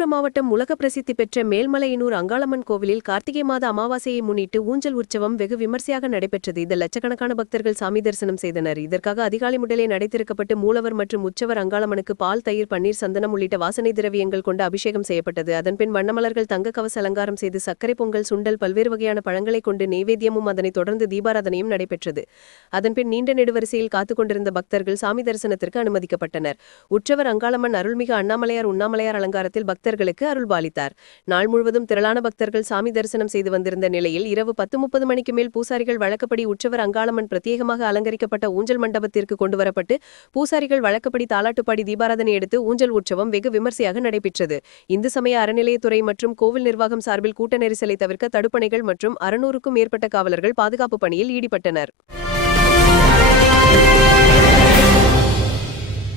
விழுப்புரம் மாவட்டம் உலக பிரசித்தி பெற்ற மேல்மலையனூர் அங்காளம்மன் கோவிலில் கார்த்திகை மாத அமாவாசையை முன்னிட்டு ஊஞ்சல் உற்சவம் வெகு விமர்சையாக நடைபெற்றது. இதில் லட்சக்கணக்கான பக்தர்கள் சாமி தரிசனம் செய்தனர். இதற்காக அதிகாலை முதலே நடைதிறக்கப்பட்டு மூலவர் மற்றும் உற்சவர் அங்காளம்மனுக்கு பால், தயிர், பன்னீர், சந்தனம் உள்ளிட்ட வாசனை திரவியங்கள் கொண்டு அபிஷேகம் செய்யப்பட்டது. அதன்பின் வண்ணமலர்கள், தங்க கவச அலங்காரம் செய்து சர்க்கரை பொங்கல், சுண்டல், பல்வேறு வகையான பழங்களை கொண்டு நெய்வேத்தியமும் அதனைத் தொடர்ந்து தீபாராதனையும் நடைபெற்றது. அதன்பின் நீண்ட நெடுவரிசையில் காத்துக் கொண்டிருந்த பக்தர்கள் சாமி தரிசனத்திற்கு அனுமதிக்கப்பட்டனர். உற்சவர் அங்காளம்மன் அருள்மிகு அண்ணாமலையார் உண்ணாமலையார் அலங்காரத்தில் பக்தர்களுக்கு அருள்பாலித்தார். நாள் முழுவதும் திரளான பக்தர்கள் சாமி தரிசனம் செய்து வந்திருந்த நிலையில் இரவு 10:30 மணிக்கு மேல் பூசாரிகள் வழக்கப்படி உற்சவர் அங்காளம்மன் பிரத்யேகமாக அலங்கரிக்கப்பட்ட ஊஞ்சல் மண்டபத்திற்கு கொண்டுவரப்பட்டு பூசாரிகள் வழக்கப்படி தாலாட்டுப்பாடி தீபாராதனை எடுத்து ஊஞ்சல் உற்சவம் வெகு விமர்சையாக நடைபெற்றது. இந்து சமய அறநிலையத்துறை மற்றும் கோவில் நிர்வாகம் சார்பில் கூட்ட நெரிசலை தவிர்க்க தடுப்பணைகள் மற்றும் 600க்கும் மேற்பட்ட காவலர்கள் பாதுகாப்பு பணியில் ஈடுபட்டனர்.